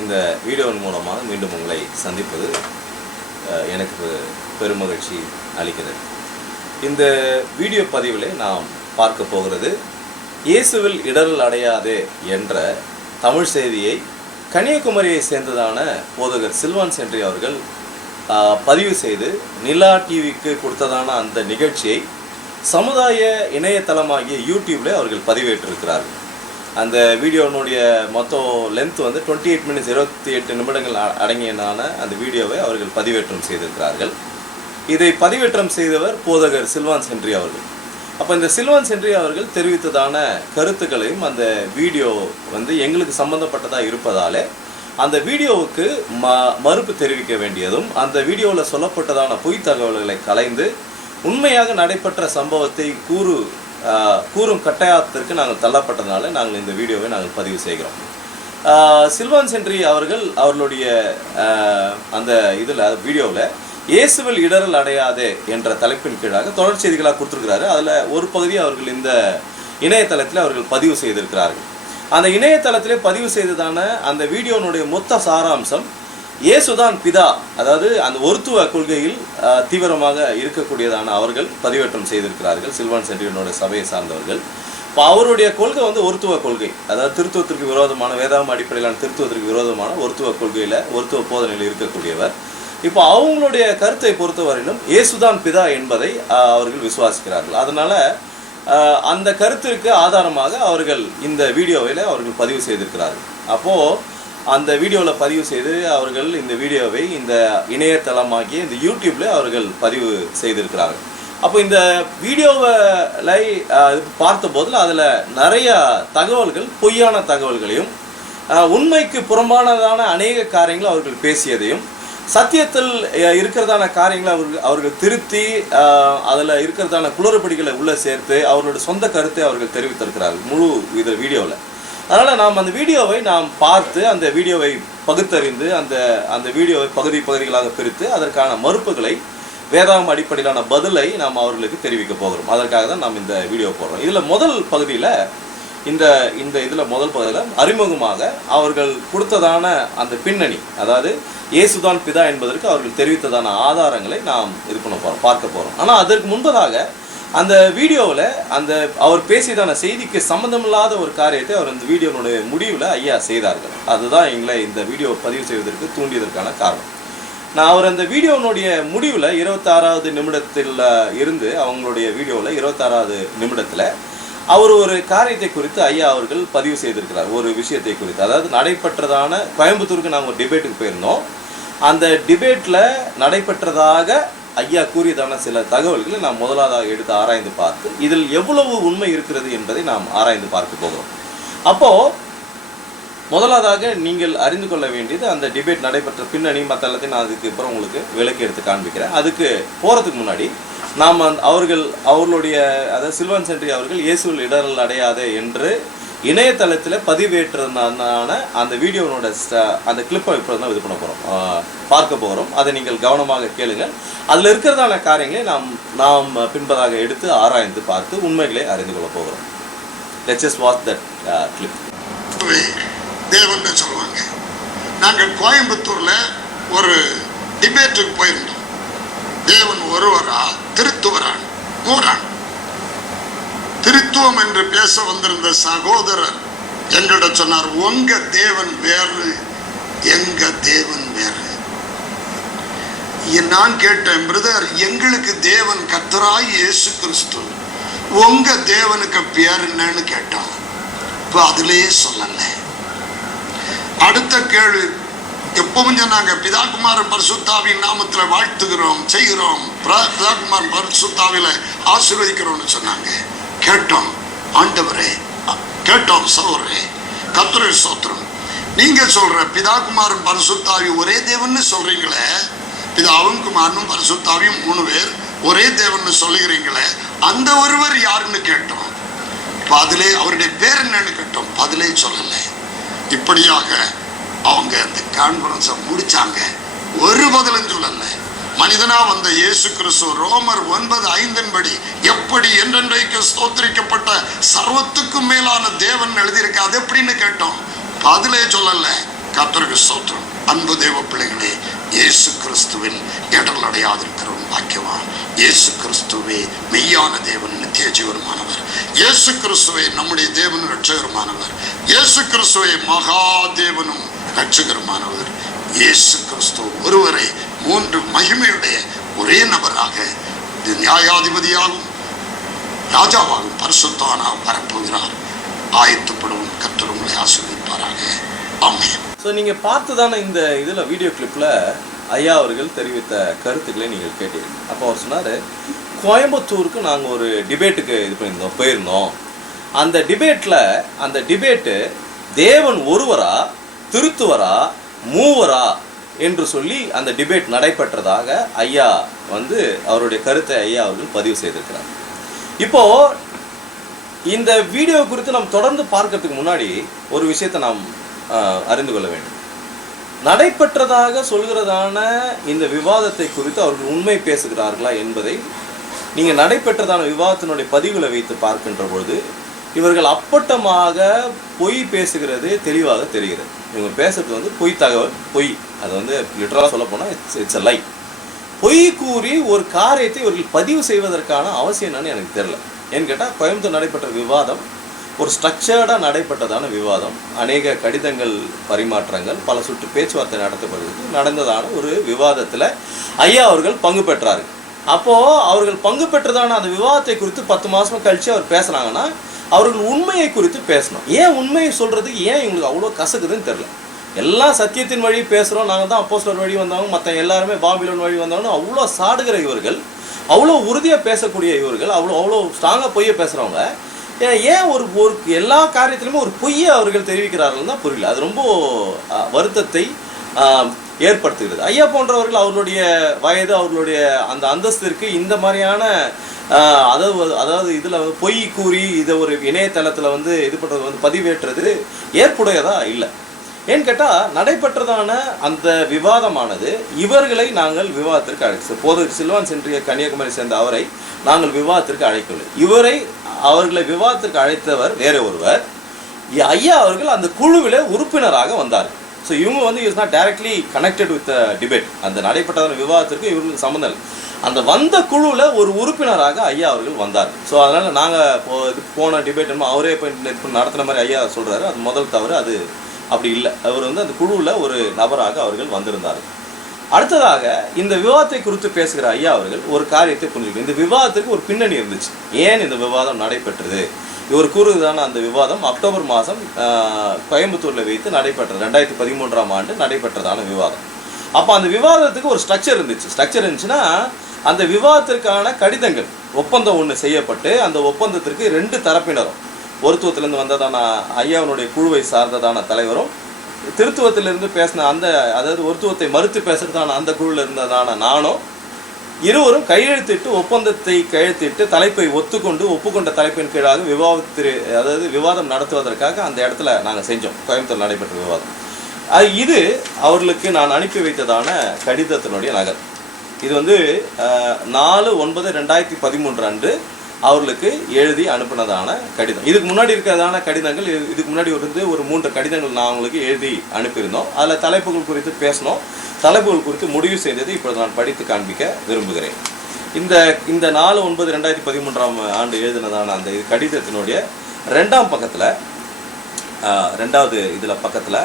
இந்த வீடியோவின் மூலமாக மீண்டும் உங்களை சந்திப்பது எனக்கு பெருமகிழ்ச்சி அளிக்கிறது. இந்த வீடியோ பதிவில் நாம் பார்க்க போகிறது இயேசுவில் இடரல் அடையாதே என்ற தமிழ் செய்தியை கன்னியாகுமரியை சேர்ந்ததான போதகர் சில்வான் சென்ட்ரி அவர்கள் பதிவு செய்து நிலா டிவிக்கு கொடுத்ததான அந்த நிகழ்ச்சியை சமுதாய இணையதளமாகிய யூடியூப்ல அவர்கள் பதிவேற்றிருக்கிறார்கள். அந்த வீடியோனுடைய மொத்தம் லென்த் 28 மினிட்ஸ் 28 நிமிடங்கள் அடங்கியதான அந்த வீடியோவை அவர்கள் பதிவேற்றம் செய்திருக்கிறார்கள். இதை பதிவேற்றம் செய்தவர் போதகர் சில்வான் சென்ட்ரி அவர்கள். அப்போ இந்த சில்வான் சென்ட்ரி அவர்கள் தெரிவித்ததான கருத்துக்களையும் அந்த வீடியோ எங்களுக்கு சம்பந்தப்பட்டதாக இருப்பதாலே அந்த வீடியோவுக்கு மறுப்பு தெரிவிக்க வேண்டியதும் அந்த வீடியோவில் சொல்லப்பட்டதான பொய் தகவல்களை கலைந்து உண்மையாக நடைபெற்ற சம்பவத்தை கூறும் கட்டாயத்திற்கு நாங்கள் தள்ளப்பட்டதுனால நாங்கள் இந்த வீடியோவை நாங்கள் பதிவு செய்கிறோம். சில்வான் சென்ட்ரி அவர்கள் அவர்களுடைய அந்த இதில் வீடியோவில் இயேசுவில் இடரல் அடையாதே என்ற தலைப்பின் கீழாக தொடர் செய்திகளாக கொடுத்துருக்கிறாரு. அதில் ஒரு பகுதியை அவர்கள் இந்த இணையதளத்தில் அவர்கள் பதிவு செய்திருக்கிறார்கள். அந்த இணையதளத்திலே பதிவு செய்ததான அந்த வீடியோனுடைய மொத்த சாராம்சம் இயேசுதான் பிதா, அதாவது அந்த ஒருத்துவ கொள்கையில் தீவிரமாக இருக்கக்கூடியதான அவர்கள் பதிவேற்றம் செய்திருக்கிறார்கள். சில்வான் சென்ட்ரியினுடைய சபையை சார்ந்தவர்கள். இப்போ அவருடைய கொள்கை ஒருத்துவ கொள்கை, அதாவது திருத்துவத்திற்கு விரோதமான வேதாகம அடிப்படையிலான திருத்துவத்திற்கு விரோதமான ஒருத்துவ கொள்கையில் ஒருத்துவ போதனையில் இருக்கக்கூடியவர். இப்போ அவங்களுடைய கருத்தை பொறுத்தவரையிலும் இயேசுதான் பிதா என்பதை அவர்கள் விசுவாசிக்கிறார்கள். அதனால அந்த கருத்திற்கு ஆதாரமாக அவர்கள் இந்த வீடியோவில் அவர்கள் பதிவு செய்திருக்கிறார்கள். அப்போது அந்த வீடியோவில் பதிவு செய்து அவர்கள் இந்த வீடியோவை இந்த இணையதளமாகிய இந்த யூடியூப்பில் அவர்கள் பதிவு செய்திருக்கிறார்கள். அப்போ இந்த வீடியோவை பார்த்தபோது அதில் நிறைய தகவல்கள் பொய்யான தகவல்களையும் உண்மைக்கு புறம்பானதான அநேக காரியங்களை அவர்கள் பேசியதையும் சத்தியத்தில் இருக்கிறதான காரியங்களை அவர்கள் திருத்தி அதில் இருக்கிறதான குளறுபடிகளை உள்ளே சேர்த்து அவர்களுடைய சொந்த கருத்தை அவர்கள் தெரிவித்திருக்கிறார்கள் முழு இதில் வீடியோவில். அதனால் நாம் அந்த வீடியோவை நாம் பார்த்து அந்த வீடியோவை பகுத்தறிந்து அந்த வீடியோவை பகுதிகளாக பிரித்து அதற்கான மறுப்புகளை வேதாகம அடிப்படையிலான பதிலை நாம் அவர்களுக்கு தெரிவிக்க போகிறோம். அதற்காக தான் நாம் இந்த வீடியோ போடுறோம். இதில் முதல் பகுதியில் இதில் முதல் பகுதியில் அறிமுகமாக அவர்கள் கொடுத்ததான அந்த பின்னணி, அதாவது இயேசுதான் பிதா என்பதற்கு அவர்கள் தெரிவித்ததான ஆதாரங்களை நாம் பார்க்க போகிறோம். ஆனால் அதற்கு முன்பதாக அந்த வீடியோவில் அவர் பேசியதான செய்திக்கு சம்பந்தமில்லாத ஒரு காரியத்தை அவர் இந்த வீடியோனுடைய முடிவில் ஐயா செய்தார்கள். அதுதான் எங்களை இந்த வீடியோ பதிவு செய்வதற்கு தூண்டியதற்கான காரணம். அவர் அந்த வீடியோனுடைய முடிவில் 26வது நிமிடத்தில் இருந்து அவங்களுடைய வீடியோவில் 26வது நிமிடத்தில் அவர் ஒரு காரியத்தை குறித்து ஐயா அவர்கள் பதிவு செய்திருக்கிறார். ஒரு விஷயத்தை குறித்து, அதாவது நடைபெற்றதான கோயம்புத்தூருக்கு நாங்கள் ஒரு டிபேட்டுக்கு போயிருந்தோம். அந்த டிபேட்டில் நடைபெற்றதாக ஐயா கூறியதான சில தகவல்களை நாம் முதலாவதாக எடுத்து ஆராய்ந்து பார்த்து இதில் எவ்வளவு உண்மை இருக்கிறது என்பதை நாம் ஆராய்ந்து பார்க்க போகிறோம். அப்போது முதலாவதாக நீங்கள் அறிந்து கொள்ள வேண்டியது அந்த டிபேட் நடைபெற்ற பின்னணி மற்ற எல்லாத்தையும் நான் அதுக்கு அப்புறம் உங்களுக்கு விளக்கி எடுத்து காண்பிக்கிறேன். அதுக்கு போகிறதுக்கு முன்னாடி நாம் அவர்களுடைய அதாவது சில்வான் சென்ட்ரி அவர்கள் இயேசுவில் இடரல் அடையாதே என்று இணையதளத்தில் பதிவேற்றதான அந்த வீடியோனோட அந்த கிளிப்பை இப்போ தான் இது பண்ண போகிறோம், பார்க்க போகிறோம். அதை நீங்கள் கவனமாக கேளுங்கள். அதில் இருக்கிறதான காரியங்களை நாம் பின்பதாக எடுத்து ஆராய்ந்து பார்த்து உண்மைகளை அறிந்து கொள்ள போகிறோம். Let's just watch that clip. தேவன் சொல்லுவாங்க. நாங்கள் கோயம்புத்தூர்ல ஒரு டிபேட்டுக்கு போயிருந்தோம். தேவன் ஒருவரா திருத்துவரான் மூரான் திருத்துவம் என்று பேச வந்திருந்த சகோதரர் எங்களிடம் சொன்னார், உங்க தேவன் வேறு எங்க தேவன் வேறு. நான் கேட்டேன், பிரதர் எங்களுக்கு தேவன் கர்த்தராய் இயேசு கிறிஸ்து, உங்க தேவனுக்கு பேர் என்னன்னு கேட்டான். இப்ப அதுலயே சொல்லல. அடுத்த கேள்வி, எப்பவும் சொன்னாங்க பிதாகுமாரன் பரிசுத்தாவின் நாமத்துல வாழ்த்துகிறோம் செய்கிறோம், பிதாகுமாரன் பரிசுத்தாவில ஆசீர்வதிக்கிறோம்னு சொன்னாங்க. கேட்டோம், ஆண்டவரே கேட்டோம், சகோதரே கர்த்தரே ஸ்தோத்திரம், நீங்க சொல்ற பிதாகுமாரன் பரிசுத்தாவி ஒரே தேவன்னு சொல்றீங்களே, பிதாவும் குமாரனும் பரிசுத்தாவியும் 3 பேர் ஒரே தேவன்னு சொல்லுகிறீங்களே, அந்த ஒருவர் யாருன்னு கேட்டோம். பதிலே அவருடைய பேர் என்னன்னு கேட்டோம், பதிலே சொல்லல. இப்படியாக அவங்க அந்த கான்ஃபரன்ஸை முடிச்சாங்க. ஒரு பதிலும் சொல்லல. மனிதனா வந்த இயேசு கிறிஸ்து ரோமர் 9:5 எப்படி என்றென்றைக்கு ஸ்தோத்திரிக்கப்பட்ட சர்வத்துக்கும் மேலான தேவன் எழுதியிருக்க, அது எப்படின்னு கேட்டோம். பதிலே சொல்லல. கர்த்தருக்கு ஸ்தோத்திரம். அன்பு தேவ பிள்ளைகளே, இயேசு கிறிஸ்துவின் இடர்கள் அடையாதிருக்கிறவன் பாக்கியவான். இயேசு கிறிஸ்துவே மெய்யான தேவன், நித்திய ஜீவனுமானவர். இயேசு கிறிஸ்துவே நம்முடைய தேவனும் இரட்சகருமானவர். இயேசு கிறிஸ்துவே மகா தேவனும் இரட்சகருமானவர். இயேசு கிறிஸ்து ஒருவரை மூன்று மகிமையுடைய ஒரே நபராக நியாயாதிபதியாகவும் ராஜாவாகவும் பரிசுத்தவானாகவும் வரப்போகிறார். ஆயத்தப்படும். கர்த்தர் உங்களை ஆசீர்வதிப்பாராக. ஆமென். ஸோ நீங்கள் பார்த்து தானே இந்த இதில் வீடியோ கிளிப்பில் ஐயா அவர்கள் தெரிவித்த கருத்துக்களை நீங்கள் கேட்டீர்கள். அப்போ அவர் சொன்னார், கோயம்புத்தூருக்கு நாங்கள் ஒரு டிபேட்டுக்கு போயிருந்தோம். அந்த டிபேட்டு தேவன் ஒருவரா, திருத்துவரா, மூவரா என்று சொல்லி அந்த டிபேட் நடைபெற்றதாக ஐயா அவருடைய கருத்தை ஐயா அவர்கள் பதிவு செய்திருக்கிறார். இப்போ இந்த வீடியோ குறித்து நாம் தொடர்ந்து பார்க்கறதுக்கு முன்னாடி ஒரு விஷயத்தை நாம் அறிந்து கொள்ள வேண்டும். நடைபெற்றதாக சொல்கிறதான இந்த விவாதத்தை குறித்து அவர்கள் உண்மை பேசுகிறார்களா என்பதை நீங்கள் நடைபெற்றதான விவாதத்தினுடைய பதிவுகளை வைத்து பார்க்கின்ற பொழுது இவர்கள் அப்பட்டமாக பொய் பேசுகிறது தெளிவாக தெரிகிறது. இவங்க பேசுறது பொய் தகவல், பொய். அது லிட்டரலாக சொல்ல போனால் இட்ஸ் அ லை. பொய் கூறி ஒரு காரியத்தை இவர்கள் பதிவு செய்வதற்கான அவசியம் என்னன்னு எனக்கு தெரியல. ஏன்னு கேட்டால், கோயம்புத்தூர் நடைபெற்ற விவாதம் ஒரு ஸ்ட்ரக்சர்டாக நடைபெற்றதான விவாதம். அநேக கடிதங்கள் பரிமாற்றங்கள், பல சுற்று பேச்சுவார்த்தை நடந்ததான ஒரு விவாதத்தில் ஐயா அவர்கள் பங்கு பெற்றார்கள். அப்போது அவர்கள் பங்கு பெற்றதான அந்த விவாதத்தை குறித்து 10 மாதம் கழித்து அவர் பேசுகிறாங்கன்னா அவர்கள் உண்மையை குறித்து பேசணும். ஏன் உண்மையை சொல்கிறதுக்கு ஏன் இவங்களுக்கு அவ்வளோ கசக்குதுன்னு தெரில. எல்லாம் சத்தியத்தின் வழி பேசுகிறோம், நாங்கள் தான் அப்போஸ்தலர் வழி வந்தவங்க, மற்ற எல்லாருமே பாபிலோன் வழி வந்தவங்க, அவ்வளோ சாடுகிற இவர்கள், அவ்வளோ உறுதியாக பேசக்கூடிய இவர்கள், அவ்வளோ ஸ்ட்ராங்காக பொய்யை பேசுகிறவங்க ஏன் ஒரு எல்லா காரியத்திலுமே ஒரு பொய்யை அவர்கள் தெரிவிக்கிறார்கள் தான் புரியல. அது ரொம்ப வருத்தத்தை ஏற்படுத்துகிறது. ஐயா போன்றவர்கள் அவர்களுடைய வயது, அவர்களுடைய அந்த அந்தஸ்திற்கு இந்த மாதிரியான அதாவது இதில் பொய் கூறி இதை ஒரு இணையதளத்தில் இது பண்ணுறது பதிவேற்றுறது ஏற்புடையதா இல்லை. ஏன்னு கேட்டால், நடைபெற்றதான அந்த விவாதமானது இவர்களை நாங்கள் விவாதத்திற்கு அழைச்சோம். போதகர் சில்வான் சென்றிய கன்னியாகுமரி சேர்ந்த அவரை நாங்கள் விவாதத்திற்கு அழைக்கவில்லை. அவர்களை விவாதத்திற்கு அழைத்தவர் வேற ஒருவர். ஐயா அவர்கள் அந்த குழுவில் உறுப்பினராக வந்தார்கள். ஸோ இவங்க is not directly connected with debate. அந்த நடைபெற்றதான விவாதத்திற்கு இவங்களுக்கு சம்மந்தம் இல்லை. அந்த வந்த குழுவில் ஒரு உறுப்பினராக ஐயா அவர்கள் வந்தார். ஸோ அதனால் நாங்கள் போன டிபேட் அவரே நடத்தின மாதிரி ஐயா சொல்கிறாரு. அது முதல் தவறு. அது அப்படி இல்லை. அவர் அந்த குழுவில் ஒரு நபராக அவர்கள் வந்திருந்தார்கள். அடுத்ததாக இந்த விவாதத்தை குறித்து பேசுகிற ஐயா அவர்கள் ஒரு காரியத்தை புரிஞ்சுக்கணும். இந்த விவாதத்திற்கு ஒரு பின்னணி இருந்துச்சு. ஏன் இந்த விவாதம் நடைபெற்றது? இவர் கூறுவதான அந்த விவாதம் அக்டோபர் மாதம் கோயம்புத்தூரில் வைத்து நடைபெற்றது. 2013ஆம் ஆண்டு நடைபெற்றதான விவாதம். அப்போ அந்த விவாதத்துக்கு ஒரு ஸ்ட்ரக்சர் இருந்துச்சுன்னா அந்த விவாதத்திற்கான கடிதங்கள் ஒப்பந்தம் ஒன்று செய்யப்பட்டு, அந்த ஒப்பந்தத்திற்கு 2 தரப்பினரும், ஒருத்துவத்திலிருந்து வந்ததான ஐயாவனுடைய குழுவை சார்ந்ததான தலைவரும், திருத்துவத்திலிருந்து பேசின அதாவது ஒருத்துவத்தை மறுத்து பேசுறதான அந்த குழுவில் இருந்ததான நானும், இருவரும் கையெழுத்திட்டு ஒப்பந்தத்தை கையெழுத்திட்டு தலைப்பை ஒப்புக்கொண்ட தலைப்பின் கீழாக விவாதம் நடத்துவதற்காக அந்த இடத்துல நாங்கள் செஞ்சோம். கோயம்புத்தூர் நடைபெற்ற விவாதம். இது அவர்களுக்கு நான் அனுப்பி வைத்ததான கடிதத்தினுடைய நகல். இது 4/9/2013 அன்று அவர்களுக்கு எழுதி அனுப்பினதான கடிதம். இதுக்கு முன்னாடி இருக்கிறதான கடிதங்கள், இதுக்கு முன்னாடி ஒரு 3 கடிதங்கள் நான் அவங்களுக்கு எழுதி அனுப்பியிருந்தோம். அதில் தலைப்புகள் குறித்து பேசணும். தலைப்புகள் குறித்து முடிவு செய்தது இப்பொழுது நான் படித்து காண்பிக்க விரும்புகிறேன். இந்த 4/9/2013ஆம் ஆண்டு எழுதினதான அந்த கடிதத்தினுடைய 2ஆம் பக்கத்தில், 2வது இதில் பக்கத்தில்,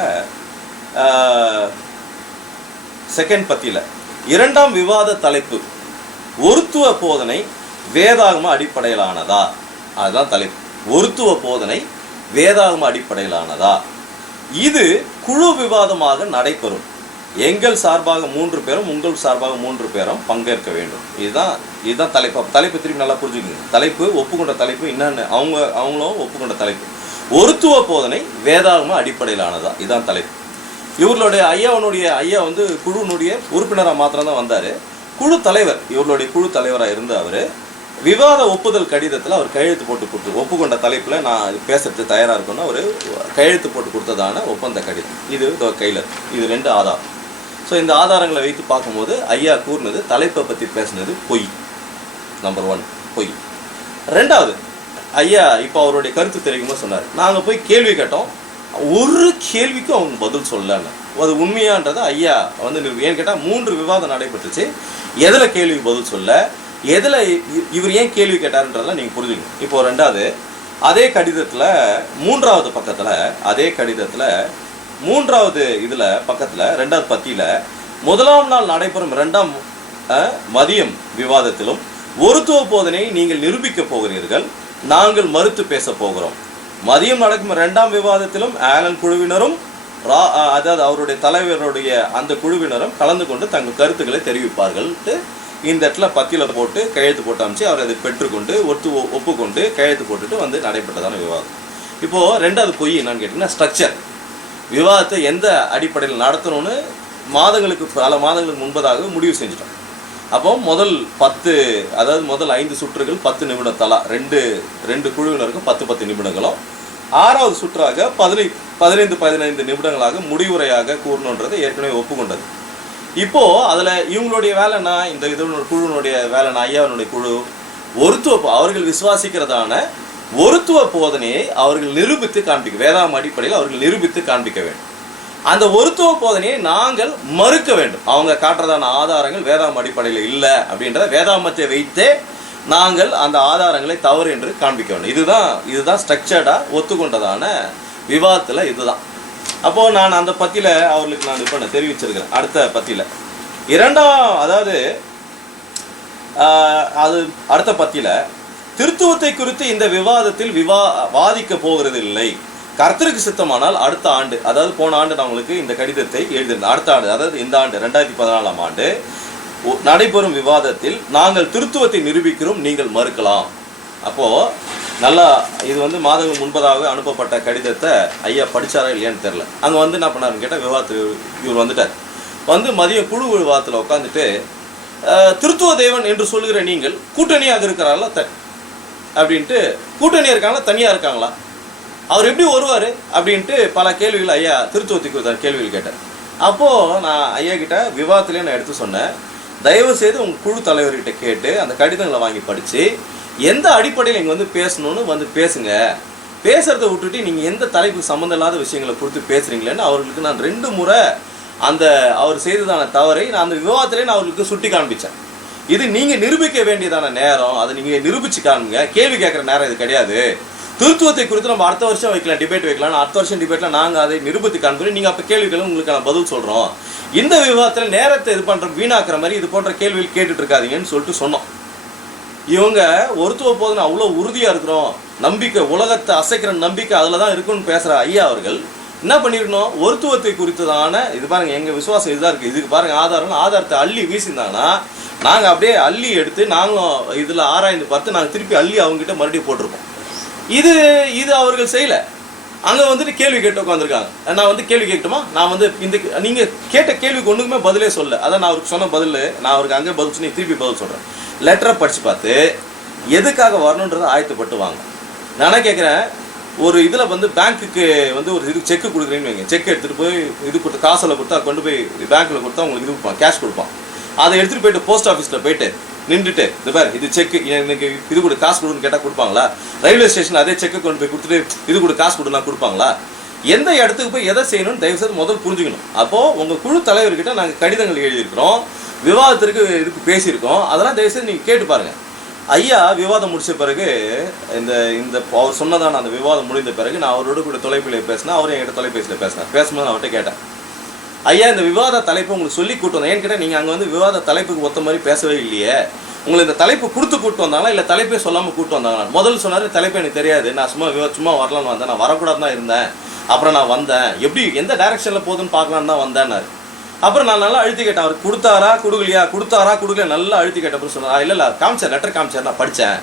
செகண்ட் பத்தியில் 2ஆம் விவாத தலைப்பு, ஒருத்துவ போதனை வேதாகம அடிப்படையிலானதா? அதுதான் தலைப்பு. ஒருத்துவ போதனை வேதாகம அடிப்படையிலானதா? இது குழு விவாதமாக நடைபெறும். எங்கள் சார்பாக 3 பேரும், உங்கள் சார்பாக 3 பேரும் பங்கேற்க வேண்டும். இதுதான் தலைப்பு. தலைப்பு திரும்பி நல்லா புரிஞ்சுக்கணும். தலைப்பு ஒப்புக்கொண்ட தலைப்பு என்னன்னு அவங்களும் ஒப்புக்கொண்ட தலைப்பு. ஒருத்துவ போதனை வேதாகம அடிப்படையிலானதா? இதுதான் தலைப்பு. இவர்களுடைய ஐயா குழுனுடைய உறுப்பினராக மாத்திரம்தான் வந்தார். குழு தலைவர், இவர்களுடைய குழு தலைவராக இருந்த அவர் விவாத ஒப்புதல் கடிதத்தில் அவர் கையெழுத்து போட்டு கொடுத்து, ஒப்புக்கொண்ட தலைப்பில் நான் பேசுறதுக்கு தயாராக இருக்கணும்னா ஒரு கையெழுத்து போட்டு கொடுத்ததான ஒப்பந்த கடிதம். இது கையில், இது 2 ஆதாரம். ஸோ இந்த ஆதாரங்களை வைத்து பார்க்கும்போது ஐயா கூறினது, தலைப்பை பற்றி பேசுனது பொய். நம்பர் 1 பொய். 2வது, ஐயா இப்போ அவருடைய கருத்து தெரிவிக்கும்போது சொன்னார், நாங்கள் போய் கேள்வி கேட்டோம், ஒரு கேள்விக்கும் அவங்க பதில் சொல்லலை. அது உண்மையான்றதை ஐயா வந்து ஏன்னு கேட்டால் 3 விவாதம் நடைபெற்றுச்சு. எதில் கேள்விக்கு பதில் சொல்ல, எதில் இவர் ஏன் கேள்வி கேட்டாருன்றதெல்லாம் நீங்கள் புரிஞ்சுக்கணும். இப்போது 2வது அதே கடிதத்தில் 3வது பக்கத்தில், அதே கடிதத்தில் 3வது இதில் பக்கத்தில் 2வது பத்தியில் 1ஆம் நாள் நடைபெறும் 2ஆம் மதியம் விவாதத்திலும் ஒருத்துவ போதனையை நீங்கள் நிரூபிக்க போகிறீர்கள், நாங்கள் மறுத்து பேச போகிறோம். மதியம் நடக்கும் 2ஆம் விவாதத்திலும் ஆலன் குழுவினரும் அதாவது அவருடைய தலைவருடைய அந்த குழுவினரும் கலந்து கொண்டு தங்கள் கருத்துக்களை தெரிவிப்பார்கள். இந்த இடத்துல பத்தியில் போட்டு கையெழுத்து போட்டு அமைச்சு அவர் அதை பெற்றுக்கொண்டு ஒப்புக்கொண்டு கையெழுத்து போட்டுட்டு வந்து நடைபெற்றதான விவாதம். இப்போது 2வது பொய் என்னன்னு கேட்டிங்கன்னா ஸ்ட்ரக்சர். விவாதத்தை எந்த அடிப்படையில் நடத்தணும்னு பல மாதங்களுக்கு முன்பதாக முடிவு செஞ்சிட்டோம். அப்போ முதல் 5 சுற்றுகள் 10 நிமிடம் தலா, ரெண்டு குழுவினருக்கும் 10 நிமிடங்களும், 6வது சுற்றாக 15 நிமிடங்களாக முடிவுரையாக கூறணுன்றதை ஏற்கனவே ஒப்புக்கொண்டது. இப்போது அதில் இவங்களுடைய வேலைன்னா, இந்த குழுவினுடைய வேலைன்னா, ஐயாவினுடைய குழு அவர்கள் விசுவாசிக்கிறதான ஒருத்துவ போதனையை அவர்கள் நிரூபித்து காண்பிக்க, வேதாம் அடிப்படையில் அவர்கள் நிரூபித்து காண்பிக்க வேண்டும். அந்த ஒருத்துவ போதனையை நாங்கள் மறுக்க வேண்டும். அவங்க காட்டுறதான ஆதாரங்கள் வேதாம் அடிப்படையில் இல்லை அப்படின்றத வேதாமத்தை வைத்தே நாங்கள் அந்த ஆதாரங்களை தவறு என்று காண்பிக்க வேண்டும். இதுதான் ஸ்ட்ரக்சர்டாக ஒத்துக்கொண்டதான விவாதத்தில் இதுதான். அப்போது நான் அந்த பத்தியில் அவர்களுக்கு நான் இப்போ தெரிவிச்சிருக்கிறேன். அடுத்த பத்தியில் அடுத்த பத்தியில் திருத்துவத்தை குறித்து இந்த விவாதத்தில் வாதிக்க போகிறது இல்லை. கர்த்தருக்கு சித்தமானால் அடுத்த ஆண்டு, அதாவது போன ஆண்டு நான் உங்களுக்கு இந்த கடிதத்தை எழுதியிருந்தேன். அடுத்த ஆண்டு, அதாவது இந்த ஆண்டு 2014ஆம் ஆண்டு நடைபெறும் விவாதத்தில் நாங்கள் திருத்துவத்தை நிரூபிக்கிறோம், நீங்கள் மறுக்கலாம். அப்போது நல்லா இது வந்து மாதங்கள் முன்பதாக அனுப்பப்பட்ட கடிதத்தை ஐயா படித்தாரா இல்லையான்னு தெரில. அங்கே வந்து என்ன பண்ணாருன்னு கேட்டால் விவாதத்தில் இவர் வந்துட்டார். வந்து மதிய குழு விவாதத்தில் உட்காந்துட்டு திருத்துவ தேவன் என்று சொல்லுகிற நீங்கள் கூட்டணியாக இருக்கிறாங்களா அப்படின்ட்டு, கூட்டணியாக இருக்காங்களா தனியாக இருக்காங்களா, அவர் எப்படி வருவார் அப்படின்ட்டு பல கேள்விகள் ஐயா திருத்துவத்துக்கு ஒரு கேள்விகள் கேட்டார். அப்போது நான் ஐயா கிட்ட விவாதத்திலே நான் எடுத்து சொன்னேன், தயவுசெய்து உங்கள் குழு தலைவர்கிட்ட கேட்டு அந்த கடிதங்களை வாங்கி படித்து எந்த அடிப்படையில் இங்கே வந்து பேசணுன்னு வந்து பேசுங்க. பேசுகிறத விட்டுட்டு நீங்கள் எந்த தலைப்புக்கு சம்மந்தம் இல்லாத விஷயங்களை கொடுத்து பேசுகிறீங்களேன்னு அவர்களுக்கு நான் 2 முறை அவர் செய்ததான தவறை நான் அந்த விவாதத்திலே நான் அவர்களுக்கு சுட்டி காண்பித்தேன். இது நீங்கள் நிரூபிக்க வேண்டியதான நேரம், அதை நீங்கள் நிரூபித்து காணுங்க. கேள்வி கேட்குற நேரம் இது கிடையாது. திருத்துவத்தை குறித்து நம்ம அடுத்த வருஷம் வைக்கலாம், டிபேட் வைக்கலாம். அடுத்த வருஷம் டிபேட்டில் நாங்கள் அதை நிரூபித்து காண்போம். நீங்கள் அப்போ கேள்விகளும் உங்களுக்கு நான் பதில் சொல்கிறோம். இந்த விவாதத்தில் நேரத்தை இது பண்ணுற வீணாக்குற மாதிரி இது போன்ற கேள்விகள் கேட்டுட்டு இருக்காதீங்கன்னு சொல்லிட்டு சொன்னோம். இவங்க ஒருத்துவ போதுன்னு அவ்வளோ உறுதியாக இருக்கிறோம், நம்பிக்கை உலகத்தை அசைக்கிற நம்பிக்கை அதில் தான் இருக்குன்னு பேசுகிற ஐயா அவர்கள் என்ன பண்ணியிருக்கணும், ஒருத்துவத்தை குறித்ததான இது பாருங்கள் எங்கள் விசுவாசம் இதுதான் இருக்குது, இதுக்கு பாருங்கள் ஆதாரத்தை அள்ளி வீசியிருந்தாங்கன்னா நாங்கள் அப்படியே அள்ளி எடுத்து நாங்களும் இதில் ஆராய்ந்து பார்த்து நாங்கள் திருப்பி அள்ளி அவங்ககிட்ட மறுபடியும் போட்டிருப்போம். இது அவர்கள் செய்யலை. அங்கே வந்துட்டு கேள்வி கேட்டு உட்காந்துருக்காங்க. நான் வந்து கேள்வி கேட்கட்டுமா, நான் வந்து இந்த நீங்கள் கேட்ட கேள்விக்கு ஒன்றுக்குமே பதிலே சொல்ல. அதான் நான் அவருக்கு சொன்ன பதில், நான் அவருக்கு அங்கே பதில் சொன்னேன், திருப்பி பதில் சொல்கிறேன். லெட்டரை படித்து பார்த்து எதுக்காக வரணுன்றதை ஆயத்தப்பட்டு வாங்க. நானே கேட்குறேன், ஒரு இதில் வந்து பேங்க்குக்கு வந்து ஒரு இது செக்கு கொடுக்குறீங்கன்னு வைங்க, செக் எடுத்துகிட்டு போய் இது கொடுத்து காசில் கொடுத்தா கொண்டு போய் பேங்க்கில் கொடுத்தா உங்களுக்கு இது கொடுப்பான், கேஷ் கொடுப்பான். அதை எடுத்துகிட்டு போயிட்டு போஸ்ட் ஆஃபீஸில் போயிட்டு நின்றுட்டு இது பாரு இது செக்கு எனக்கு இது கூட காசு கொடுன்னு கேட்டால் கொடுப்பாங்களா? ரயில்வே ஸ்டேஷன் அதே செக்கை கொண்டு போய் கொடுத்துட்டு இது கூட காசு கொடுனா கொடுப்பாங்களா? எந்த இடத்துக்கு போய் எதை செய்யணும்னு தயவுசெய்து முதல் புரிஞ்சுக்கணும். அப்போது உங்கள் குழு தலைவர்கிட்ட நாங்கள் கடிதங்கள் எழுதியிருக்கிறோம், விவாதத்திற்கு இதுக்கு பேசியிருக்கோம், அதெல்லாம் தயவுசெய்து நீங்கள் கேட்டு பாருங்கள். ஐயா விவாதம் முடித்த பிறகு இந்த அவர் சொன்னதான அந்த விவாதம் முடிந்த பிறகு நான் அவரோட கூட தொலைபேசியில் பேசினேன், அவரும் என்கிட்ட தொலைபேசியில் பேசும்போது அவர்கிட்ட கேட்டேன், ஐயா இந்த விவாத தலைப்பு உங்களுக்கு சொல்லி கூட்டு வந்தேன். ஏன்னு கேட்டால் நீங்கள் அங்கே வந்து விவாத தலைப்புக்கு ஒத்த மாதிரி பேசவே இல்லையே, உங்களுக்கு இந்த தலைப்பு கொடுத்து கூப்பிட்டு வந்தாங்களா இல்லை தலைப்பே சொல்லாமல் கூப்பிட்டு வந்தாங்களா? முதல் சொன்னார் தலைப்பு எனக்கு தெரியாது, நான் சும்மா வரலான்னு வந்தேன், நான் வரக்கூடாது தான் இருந்தேன், அப்புறம் நான் வந்தேன், எப்படி எந்த டைரக்ஷனில் போகுதுன்னு பார்க்கலான்னு தான் வந்தேன்னாரு. அப்புறம் நான் நல்லா அழுத்தி கேட்டேன், அவர் கொடுத்தாரா கொடுக்கலையா நல்லா அழுத்தி கேட்ட அப்புறம் சொன்னார், இல்லை காமிச்சார், லெட்டர் காமிச்சார், நான் படித்தேன்.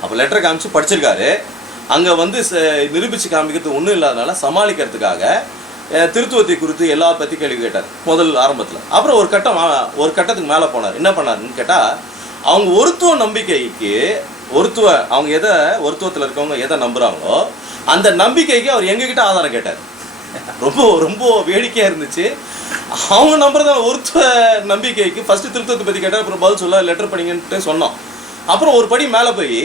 அப்போ லெட்டர் காமிச்சு படிச்சிருக்காரு. அங்கே வந்து நிரூபித்து காமிக்கிறது ஒன்றும் இல்லாதனால சமாளிக்கிறதுக்காக திருத்துவத்தை குறித்து எல்லா பற்றி கேள்வி கேட்டார் முதல் ஆரம்பத்தில். அப்புறம் ஒரு கட்டத்துக்கு மேலே போனார். என்ன பண்ணாருன்னு கேட்டால், அவங்க ஒருத்துவ நம்பிக்கைக்கு அவங்க எதை ஒருத்துவத்தில் இருக்கவங்க எதை நம்புகிறாங்களோ அந்த நம்பிக்கைக்கு அவர் எங்ககிட்ட ஆதாரம் கேட்டார். ரொம்ப ரொம்ப வேடிக்கையாக இருந்துச்சு. அவங்க நம்புறதான ஒருத்துவ நம்பிக்கைக்கு ஃபஸ்ட்டு திருத்துவத்தை பற்றி கேட்டார், அப்புறம் பதில் சொல்ல லெட்டர் பண்ணிங்கன்ட்டு சொன்னோம். அப்புறம் ஒரு படி மேலே போய்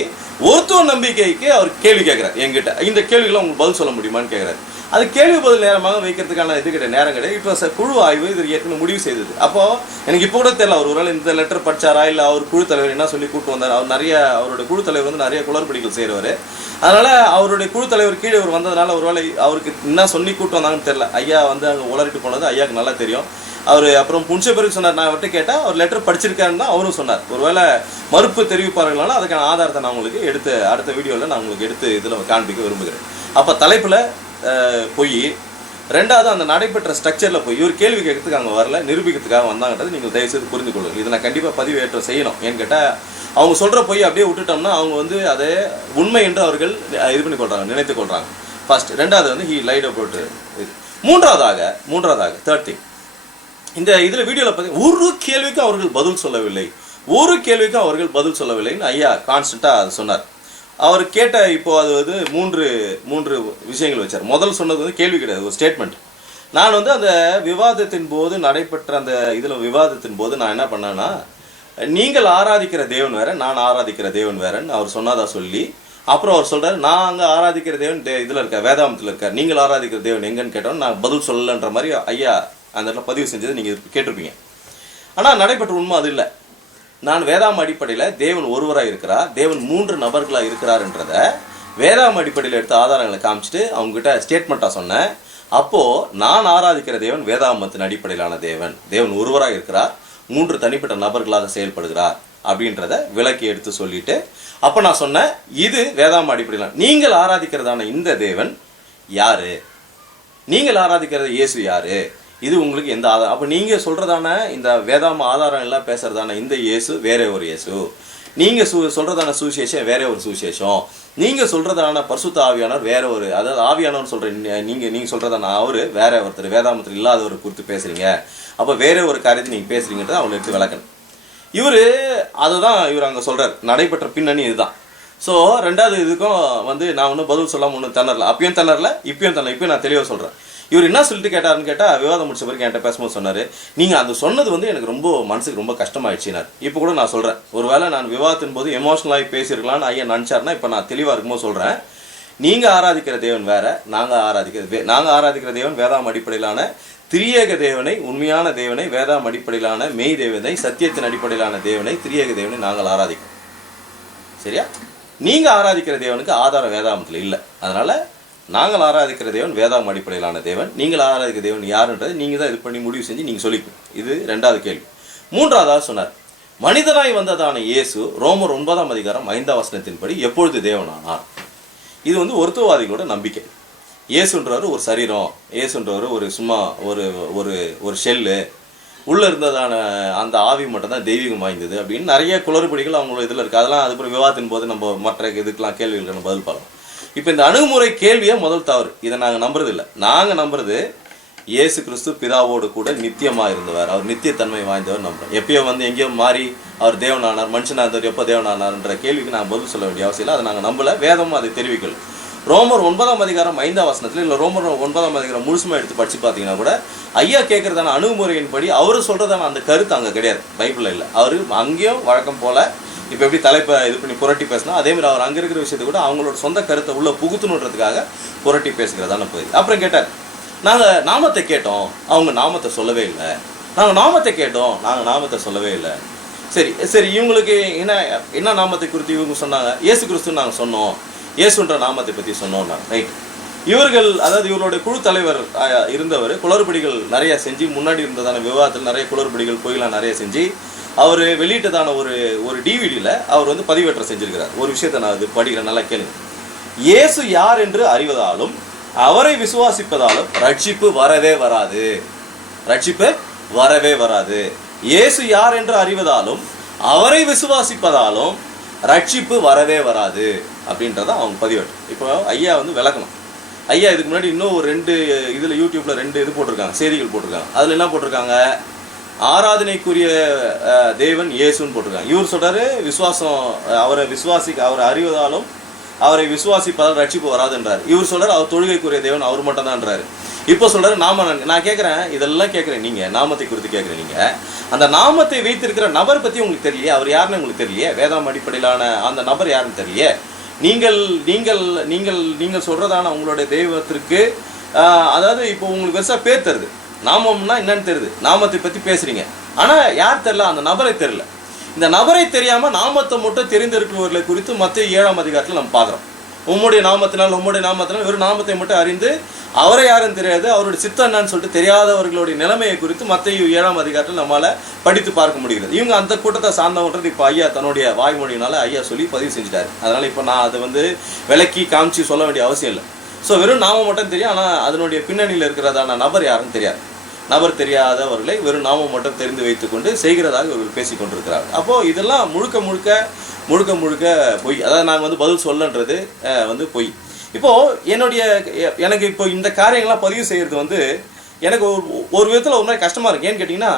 ஒருத்துவ நம்பிக்கைக்கு அவர் கேள்வி கேட்குறாரு என்கிட்ட. இந்த கேள்விக்கெல்லாம் உங்களுக்கு பதில் சொல்ல முடியுமான்னு கேட்குறாரு. அது கேள்வி பதில் நேரமாக வைக்கிறதுக்கான இது கிடையாது, நேரம் கிடையாது. இட் வாஸ் குழு ஆய்வு, இது ஏற்கனவே முடிவு செய்தது. அப்போது எனக்கு இப்போ கூட தெரியல அவர் ஒருவேளை இந்த லெட்டர் படிச்சாரா இல்லை அவர் குழு தலைவர் என்ன சொல்லி கூப்பிட்டு வந்தார். அவர் நிறைய அவருடைய குழு தலைவர் வந்து நிறைய குளறுபடிகள் செய்கிறவர். அதனால் அவருடைய குழு தலைவர் கீழே அவர் வந்ததுனால ஒருவேளை அவருக்கு என்ன சொல்லி கூப்பிட்டு வந்தாங்கன்னு தெரியல. ஐயா வந்து அங்கே உளறிட்டு போனது ஐயாவுக்கு நல்லா தெரியும். அவர் அப்புறம் புனிச்ச பிறகு சொன்னார், நான் அவர்கிட்ட கேட்டால் அவர் லெட்டர் படிச்சிருக்காருன்னு தான் அவரும் சொன்னார். ஒருவேளை மறுப்பு தெரிவிப்பார்கள்னாலும் அதுக்கான ஆதாரத்தை நான் உங்களுக்கு எடுத்து அடுத்த வீடியோவில் நான் உங்களுக்கு எடுத்து இதில் காண்பிக்க விரும்புகிறேன். அப்போ தலைப்பில் போய் ரெண்டாவது அந்த நடைபெற்ற ஸ்ட்ரக்சரில் போய் இவர் கேள்வி கேட்கறதுக்கு அங்கே வரல, நிரூபிக்கிறதுக்காக வந்தாங்கன்றது நீங்கள் தயவுசெய்து புரிந்து கொள்ளுங்கள். இதை நான் கண்டிப்பாக பதிவேற்றம் செய்யணும். ஏன்னு கேட்டால் அவங்க சொல்கிற போய் அப்படியே விட்டுட்டோம்னா அவங்க வந்து அதை உண்மை என்று அவர்கள் இது பண்ணி கொள்கிறாங்க, நினைத்து கொள்கிறாங்க. ஃபர்ஸ்ட். ரெண்டாவது வந்து ஹி லைட் அபவுட் இது. மூன்றாவதாக தேர்ட் திங், இந்த இதில் வீடியோவில் பார்த்து ஒரு கேள்விக்கும் அவர்கள் பதில் சொல்லவில்லைன்னு ஐயா கான்ஸ்டண்ட்டாக அது சொன்னார். அவர் கேட்ட இப்போ அது வந்து மூன்று விஷயங்கள் வச்சார். முதல் சொன்னது வந்து கேள்வி கிடையாது, ஒரு ஸ்டேட்மெண்ட். நான் வந்து அந்த விவாதத்தின் போது நடைபெற்ற அந்த இதில் விவாதத்தின் போது நான் என்ன பண்ணேன்னா, நீங்கள் ஆராதிக்கிற தேவன் வேற, நான் ஆராதிக்கிற தேவன் வேறன்னு அவர் சொன்னதா சொல்லி, அப்புறம் அவர் சொல்கிறார் நான் அங்கே ஆராதிக்கிற தேவன் இதில் இருக்கார், வேதாமத்தில் இருக்கார், நீங்கள் ஆராதிக்கிற தேவன் எங்கன்னு கேட்டோன்னு நான் பதில் சொல்லலைன்ற மாதிரி ஐயா அந்த இடத்துல பதிவு செஞ்சதை நீங்கள் கேட்டிருப்பீங்க. ஆனால் நடைபெற்ற உண்மை அது இல்லை. நான் வேதாம அடிப்படையில் தேவன் ஒருவராக இருக்கிறார், தேவன் 3 நபர்களாக இருக்கிறார்ன்றதை வேதாம அடிப்படையில் எடுத்த ஆதாரங்களை காமிச்சிட்டு அவங்ககிட்ட ஸ்டேட்மெண்ட்டாக சொன்னேன். அப்போது நான் ஆராதிக்கிற தேவன் வேதாமத்தின் அடிப்படையிலான தேவன் ஒருவராக இருக்கிறார், 3 தனிப்பட்ட நபர்களாக செயல்படுகிறார் அப்படின்றத விளக்கி எடுத்து சொல்லிட்டு அப்போ நான் சொன்னேன், இது வேதாம அடிப்படையிலான நீங்கள் ஆராதிக்கிறதான இந்த தேவன் யாரு, நீங்கள் ஆராதிக்கிறது இயேசு யாரு, இது உங்களுக்கு எந்த ஆதாரம்? அப்போ நீங்கள் சொல்கிறதான இந்த வேதாம ஆதாரம் எல்லாம் பேசுகிறதான இந்த இயேசு வேற ஒரு இயேசு, நீங்கள் சொல்கிறதான சுவிசேஷம் வேற ஒரு சுவிசேஷம், நீங்கள் சொல்கிறதான பரிசுத்த ஆவியானவர் வேற ஒரு, அதாவது ஆவியானவர் சொல்கிற நீங்கள் சொல்கிறதான அவர் வேற ஒருத்தர், வேதாமத்தில் இல்லாதவர் குறித்து பேசுகிறீங்க, அப்போ வேற ஒரு காரியத்தை நீங்கள் பேசுகிறீங்கிறத அவங்களை எடுத்து விளக்கணும். இவர் அங்கே சொல்கிறார். நடைபெற்ற பின்னணி இதுதான். ஸோ ரெண்டாவது இதுக்கும் வந்து நான் ஒன்றும் பதில் சொல்லாமல் ஒன்றும் திணறல, அப்பயும் திணறல, இப்பயும் நான் தெளிவாக சொல்கிறேன். இவர் என்ன சொல்லிட்டு கேட்டாருன்னு கேட்டால், விவாதம் முடிச்ச பிறகு என்கிட்ட பேசும்போது சொன்னார், நீங்கள் அது சொன்னது வந்து எனக்கு ரொம்ப மனசுக்கு ரொம்ப கஷ்டமாயிடுச்சினார். இப்போ கூட நான் சொல்கிறேன், ஒருவேளை நான் விவாதத்தின் போது எமோஷனலாகி பேசியிருக்கலான்னு ஐயா நினச்சாருன்னா இப்போ நான் தெளிவாக இருக்கும்போது சொல்கிறேன், நீங்கள் ஆராதிக்கிற தேவன் வேற, நாங்கள் ஆராதிக்கிற தேவன் வேதாம் அடிப்படையிலான திரியேக தேவனை, உண்மையான தேவனை, வேதாம் அடிப்படையிலான மெய் தேவனை, சத்தியத்தின் அடிப்படையிலான தேவனை, திரியேக தேவனை நாங்கள் ஆராதிக்கிறோம். சரியா? நீங்கள் ஆராதிக்கிற தேவனுக்கு ஆதாரம் வேதாமத்தில் இல்லை. அதனால் நாங்கள் ஆராதிக்கிற தேவன் வேதாம் அடிப்படையிலான தேவன், நீங்கள் ஆராதிக்கிற தேவன் யாருன்றதை நீங்கள் தான் இது பண்ணி முடிவு செஞ்சு நீங்கள் சொல்லிக்கணும். இது ரெண்டாவது கேள்வி. மூன்றாவதாக சொன்னார், மனிதனாய் வந்ததான இயேசு ரோமர் 9:5 எப்பொழுது தேவனானார்? இது வந்து ஒருத்தவாதிகளோட நம்பிக்கை. இயேசுன்றவர் ஒரு சரீரம், இயேசுன்றவர் ஒரு சும்மா ஒரு ஷெல்லு, உள்ளே இருந்ததான அந்த ஆவி மட்டும்தான் தெய்வீகம் வாய்ந்தது அப்படின்னு நிறைய குளறுபடிகள் அவங்களோட இதில் இருக்குது. அதெல்லாம் அதுக்கப்புறம் விவாதத்தின் போது நம்ம மற்ற இதுக்கெல்லாம் கேள்விகளுக்கு பதில் பார்க்கலாம். இப்போ இந்த அணுகுமுறை கேள்வியே முதல் தவறு. இதை நாங்கள் நம்புறது இல்லை. நாங்கள் நம்புறது இயேசு கிறிஸ்து பிதாவோடு கூட நித்தியமாக இருந்தவர், அவர் நித்தியத்தன்மை வாய்ந்தவர் நம்புறோம். எப்பயோ வந்து எங்கேயோ மாறி அவர் தேவனானார், மனுஷனாக இருந்தவர் எப்போ தேவனானார்ன்ற கேள்விக்கு நான் பதில் சொல்ல வேண்டிய அவசியம் இல்லை. அதை நாங்கள் நம்பலை, வேதமும் அதை தெரிவிக்கல. ரோமர் 9:5 இல்லை ரோமர் 9 முழுசுமாக எடுத்து படித்து பார்த்தீங்கன்னா கூட ஐயா கேட்குறதான அணுகுமுறையின்படி அவர் சொல்கிறதான அந்த கருத்து அங்கே கிடையாது, பைபிளில் இல்லை. அவர் அங்கேயும் வழக்கம் போல் இப்போ எப்படி தலைப்பை இது பண்ணி புரட்டி பேசினா அதேமாதிரி அவர் அங்கே இருக்கிற விஷயத்தை கூட அவங்களோட சொந்த கருத்தை உள்ளே புகுத்துணுன்றதுக்காக புரட்டி பேசுகிறதான போயிடுது. அப்புறம் கேட்டார், நாங்கள் நாமத்தை கேட்டோம், அவங்க நாமத்தை சொல்லவே இல்லை. நாங்கள் நாமத்தை சொல்லவே இல்லை. சரி இவங்களுக்கு என்ன நாமத்தை குறித்து இவங்க சொன்னாங்க? இயேசு கிறிஸ்துன்னு நாங்கள் சொன்னோம், இயேசுன்ற நாமத்தை பற்றி சொன்னோம்னா ரைட். இவர்கள் அதாவது இவருடைய குழு தலைவர் இருந்தவர் குளறுபடிகள் நிறையா செஞ்சு, முன்னாடி இருந்ததான விவாதத்தில் நிறைய குளறுபடிகள் பொய்லாம் நிறைய செஞ்சு அவர் வெளியிட்டதான ஒரு டிவிடியில் அவர் வந்து பதிவேற்றம் செஞ்சிருக்கிறார். ஒரு விஷயத்தை நான் அது படிக்கிறேன், நல்லா கேளுங்க. இயேசு யார் என்று அறிவதாலும் அவரை விசுவாசிப்பதாலும் ரட்சிப்பு வரவே வராது. இயேசு யார் என்று அறிவதாலும் அவரை விசுவாசிப்பதாலும் ரட்சிப்பு வரவே வராது அப்படின்றத அவங்க பதிவேற்றம். இப்போ ஐயா வந்து விளக்கணும். ஐயா இதுக்கு முன்னாடி இன்னும் ஒரு 2 இதில் யூடியூப்பில் 2 இது போட்டிருக்காங்க, செய்திகள் போட்டிருக்காங்க. அதில் என்ன போட்டிருக்காங்க? ஆராதனைக்குரிய தேவன் இயேசுன்னு போட்டிருக்காங்க. இவர் சொல்கிறாரு விசுவாசம், அவரை அறிவதாலும் அவரை விசுவாசிப்பதால் ரட்சிப்பு வராதுன்றார். இவர் சொல்றாரு அவர் தொழுகைக்குரிய தேவன் அவர் மட்டும் தான்ன்றாரு. இப்போ சொல்றாரு நாம. நான் கேட்குறேன், இதெல்லாம் கேட்குறேன், நீங்க நாமத்தை குறித்து கேட்குறேன். நீங்க அந்த நாமத்தை வைத்திருக்கிற நபர் பத்தி உங்களுக்கு தெரியலையே, அவர் யாருன்னு உங்களுக்கு தெரியலையே, வேதாம் அடிப்படையிலான அந்த நபர் யாருன்னு தெரியலையே. நீங்கள் நீங்கள் நீங்கள் நீங்கள் சொல்றதான உங்களுடைய தெய்வத்திற்கு அதாவது இப்போ உங்களுக்கு பெருசா பேர் தருது, நாமம்னா என்னன்னு தெரியுது, நாமத்தை பத்தி பேசுறீங்க, ஆனா யார் தெரியல, அந்த நபரை தெரியல. இந்த நபரை தெரியாம நாமத்தை மட்டும் தெரிந்திருக்கிறவர்களை குறித்து மத்திய 7ஆம் அதிகாரத்தில் நம்ம பார்க்குறோம். உம்முடைய நாமத்தினால் வெறும் நாமத்தை மட்டும் அறிந்து அவரை யாரும் தெரியாது, அவருடைய சித்தம் என்னன்னு சொல்லிட்டு தெரியாதவர்களுடைய நிலைமையை குறித்து மத்திய 7ஆம் அதிகாரத்தில் நம்மளால படித்து பார்க்க முடிகிறது. இவங்க அந்த கூட்டத்தை சார்ந்தவன்றது இப்போ ஐயா தன்னுடைய வாய்மொழியினால ஐயா சொல்லி பதிவு செஞ்சுட்டாரு. அதனால இப்போ நான் அதை விளக்கி காமிச்சு சொல்ல வேண்டிய அவசியம் இல்லை. ஸோ வெறும் நாமம் மட்டும் தெரியும், ஆனால் அதனுடைய பின்னணியில் இருக்கிறதான நபர் யாருன்னு தெரியாது. நபர் தெரியாதவர்களை வெறும் நாமம் மட்டும் தெரிந்து வைத்துக்கொண்டு செய்கிறதாக இவர்கள் பேசி கொண்டிருக்கிறார். அப்போது இதெல்லாம் முழுக்க முழுக்க பொய். அதாவது நாங்கள் பதில் சொல்லன்றது பொய். இப்போது எனக்கு இப்போ இந்த காரியங்கள்லாம் பதிவு செய்கிறது எனக்கு ஒரு விதத்தில் ஒரு மாதிரி கஷ்டமாக இருக்குது. ஏன்னு கேட்டிங்கன்னா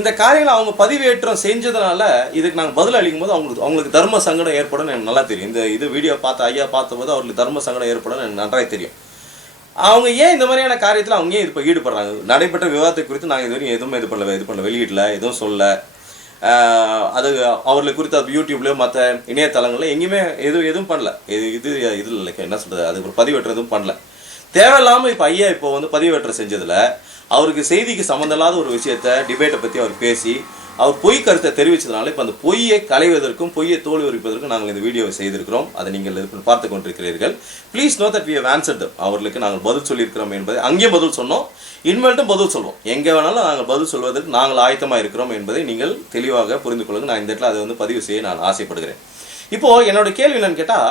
இந்த காரியங்களை அவங்க பதிவேற்றம் செஞ்சதுனால இதுக்கு நாங்கள் பதில் அளிக்கும் போது அவங்களுக்கு தர்ம சங்கடம் ஏற்படும் எனக்கு நல்லா தெரியும். இந்த வீடியோ ஐயா பார்த்தபோது அவர்களுக்கு தர்ம சங்கடம் ஏற்படும் எனக்கு நன்றாக தெரியும். அவங்க ஏன் இந்த மாதிரியான காரியத்தில் அவங்க ஏன் இப்போ ஈடுபடுறாங்க? நடைபெற்ற விவாதத்தை குறித்து நாங்கள் இதுவரையும் எதுவுமே இது பண்ணல, வெளியிடல, எதுவும் சொல்ல. அது அவர்களை குறித்து அது யூடியூப்லேயோ மற்ற இணையதளங்களில் எங்கேயுமே எதுவும் பண்ணல. இது இல்லை என்ன சொல்கிறது, அது ஒரு பதிவேற்றம் எதுவும் பண்ணல. தேவையில்லாமல் இப்போ ஐயா இப்போ பதிவேற்றம் செஞ்சதில் அவருக்கு செய்திக்கு சம்மந்தம் இல்லாத ஒரு விஷயத்தை டிபேட்டை பற்றி அவர் பேசி அவர் பொய் கருத்தை தெரிவித்ததுனால இப்போ அந்த பொய்யை களைவதற்கும் பொய்யை தோல்வி உரிப்பதற்கும் நாங்கள் இந்த வீடியோவை செய்திருக்கிறோம். அதை நீங்கள் பார்த்து கொண்டிருக்கிறீர்கள். Please know that we have answered them. அவர்களுக்கு நாங்கள் பதில் சொல்லியிருக்கிறோம் என்பதை அங்கேயும் பதில் சொன்னோம், இனிமேல்ட்டும் பதில் சொல்வோம். எங்கே வேணாலும் நாங்கள் பதில் சொல்வதற்கு நாங்கள் ஆயத்தமாக இருக்கிறோம் என்பதை நீங்கள் தெளிவாக புரிந்து கொள்ளுங்கள். நான் இந்த இடத்துல அதை பதிவு செய்ய நான் ஆசைப்படுகிறேன். இப்போது என்னோட கேள்வி என்னன்னு கேட்டால்,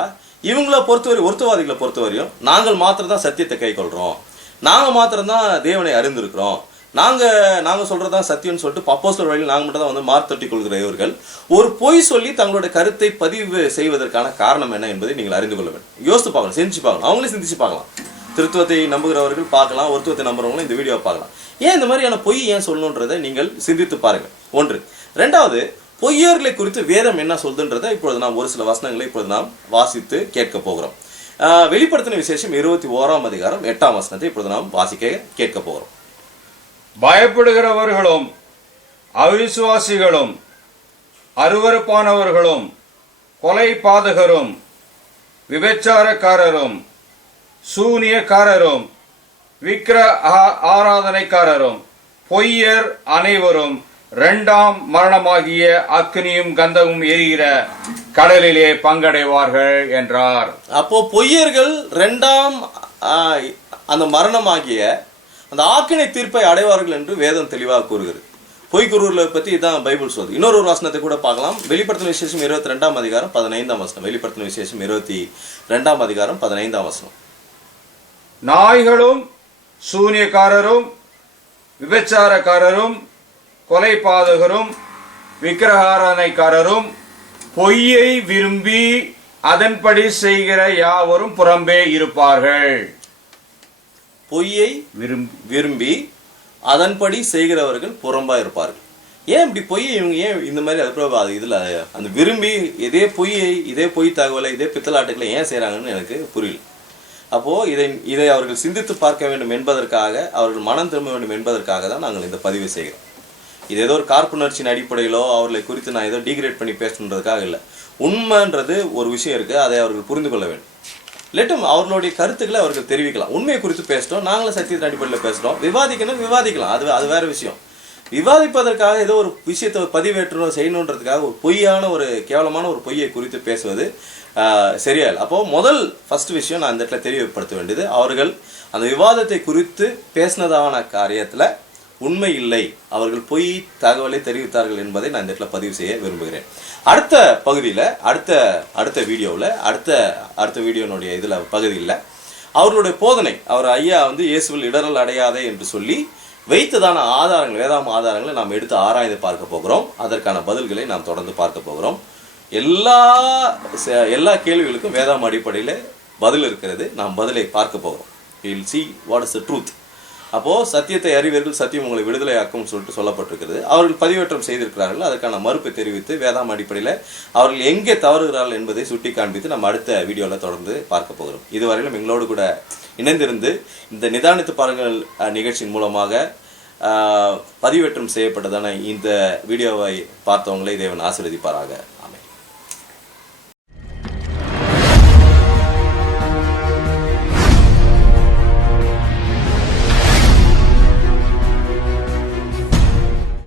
இவங்களை பொறுத்தவரை ஒருத்தவாதிகளை பொறுத்தவரையும் நாங்கள் மாத்திரம் தான் சத்தியத்தை கை கொள்கிறோம், நாங்கள் மாத்திரம்தான் தேவனை அறிந்திருக்கிறோம், நாங்கள் சொல்கிறதான் சத்தியம்னு சொல்லிட்டு அப்போஸ்தலர் வழியில் நாங்கள் மட்டும் தான் மார்க் தட்டி கொள்கிற இவர்கள் ஒரு பொய் சொல்லி தங்களுடைய கருத்தை பதிவு செய்வதற்கான காரணம் என்ன என்பதை நீங்கள் அறிந்து கொள்ள வேண்டும். யோசித்து பார்க்கலாம், சிந்திச்சு பார்க்கலாம், அவங்களே சிந்திச்சு பார்க்கலாம். திருத்துவத்தை நம்புகிறவர்கள் பார்க்கலாம், ஒருத்துவத்தை நம்புறவங்களும் இந்த வீடியோவை பார்க்கலாம். ஏன் இந்த மாதிரியான பொய் ஏன் சொல்லணுன்றதை நீங்கள் சிந்தித்து பாருங்கள். ஒன்று. ரெண்டாவது, பொய்யர்களை குறித்து வேதம் என்ன சொல்லுன்றதை இப்பொழுது நாம் ஒரு சில வசனங்களை இப்பொழுது நாம் வாசித்து கேட்க போகிறோம். வெளிப்படுத்தின விசேஷம் 21ஆம் அதிகாரம் 8ஆம் வசனத்தை இப்பொழுது நாம் வாசிக்க கேட்க போகிறோம். பயப்படுகிறவர்களும் அவிசுவாசிகளும் அருவருப்பானவர்களும் கொலை பாதகரும் விபச்சாரக்காரரும் சூனியக்காரரும் விக்கிரக ஆராதனைக்காரரும் பொய்யர் அனைவரும் 2ஆம் மரணமாகிய அக்னியும் கந்தமும் எரிகிற கடலிலே பங்கடைவார்கள் என்றார். அப்போ பொய்யர்கள் 2ஆம் அந்த மரணமாகிய அந்த ஆக்கினை தீர்ப்பை அடைவார்கள் என்று வேதம் தெளிவாக கூறுகிறது. பொய்க்குருவர்களை பற்றி இதான் பைபிள் சொல்லுது. இன்னொரு வசனத்தை கூட பார்க்கலாம். வெளிப்படுத்தின விசேஷம் 22ஆம் அதிகாரம் 15ஆம் வசனம். வெளிப்படுத்தின விசேஷம் 22ஆம் அதிகாரம் 15ஆம் வசனம். நாய்களும் சூனியக்காரரும் விபச்சாரக்காரரும் கொலை பாதகரும் விக்கிரகாராதனைக்காரரும் பொய்யை விரும்பி அதன்படி செய்கிற யாவரும் புறம்பே இருப்பார்கள். பொய்யை விரும்பி அதன்படி செய்கிறவர்கள் புறம்பா இருப்பார்கள். ஏன் இப்படி பொய் இவங்க ஏன் இந்த மாதிரி அது இதில் அந்த விரும்பி இதே பொய் தகவலை இதே பித்தலாட்டுகளை ஏன் செய்கிறாங்கன்னு எனக்கு புரியல. அப்போது இதை அவர்கள் சிந்தித்து பார்க்க வேண்டும் என்பதற்காக, அவர்கள் மனம் திரும்ப வேண்டும் என்பதற்காக தான் நாங்கள் இந்த பதிவை செய்கிறோம். இது ஏதோ ஒரு காழ்ப்புணர்ச்சியின் அடிப்படையிலோ அவர்களை குறித்து நான் ஏதோ டீக்ரேட் பண்ணி பேசணுன்றதுக்காக இல்லை. உண்மைன்றது ஒரு விஷயம் இருக்குது, அதை அவர்கள் புரிந்து கொள்ள வேண்டும். லெட்டும் அவர்களுடைய கருத்துக்களை அவர்கள் தெரிவிக்கலாம். உண்மையை குறித்து பேசுகிறோம், நாங்களும் சத்தியத்தின் அடிப்படையில் பேசுகிறோம். விவாதிக்கலாம், அது வேறு விஷயம். விவாதிப்பதற்காக ஏதோ ஒரு விஷயத்தை பதிவேற்றணும் செய்யணுன்றதுக்காக ஒரு பொய்யான ஒரு கேவலமான ஒரு பொய்யை குறித்து பேசுவது சரியா இல்லை. அப்போது ஃபர்ஸ்ட் விஷயம் நான் இந்த இடத்துல தெளிவுபடுத்த வேண்டியது, அவர்கள் அந்த விவாதத்தை குறித்து பேசினதான காரியத்தில் உண்மை இல்லை, அவர்கள் பொய் தகவலை தெரிவித்தார்கள் என்பதை நான் இந்த இடத்துல பதிவு செய்ய விரும்புகிறேன். அடுத்த பகுதியில் அடுத்த வீடியோவில் அடுத்த வீடியோனுடைய பகுதியில் அவர்களுடைய போதனை, அவர் ஐயா இயேசுவில் இடரல் அடையாதே என்று சொல்லி வைத்ததான ஆதாரங்கள், வேதாம ஆதாரங்களை நாம் எடுத்து ஆராய்ந்து பார்க்க போகிறோம். அதற்கான பதில்களை நாம் தொடர்ந்து பார்க்க போகிறோம். எல்லா கேள்விகளுக்கும் வேதாம அடிப்படையில் பதில் இருக்கிறது. நாம் பதிலை பார்க்க போகிறோம். We will see what is the truth. அப்போது சத்தியத்தை அறிவீர்கள், சத்தியம் உங்களை விடுதலையாக்கும் சொல்லிட்டு சொல்லப்பட்டிருக்கிறது. அவர்கள் பதிவேற்றம் செய்திருக்கிறார்கள். அதற்கான மறுப்பை தெரிவித்து வேதாம் அடிப்படையில் அவர்கள் எங்கே தவறுகிறார்கள் என்பதை சுட்டி காண்பித்து நம்ம அடுத்த வீடியோவில் தொடர்ந்து பார்க்க போகிறோம். இதுவரையிலும் எங்களோடு கூட இணைந்திருந்து இந்த நிதானித்து பாருங்கள் நிகழ்ச்சியின் மூலமாக பதிவேற்றம் செய்யப்பட்டதான இந்த வீடியோவை பார்த்தவங்களை தேவன் ஆசீர்வதிப்பாராக.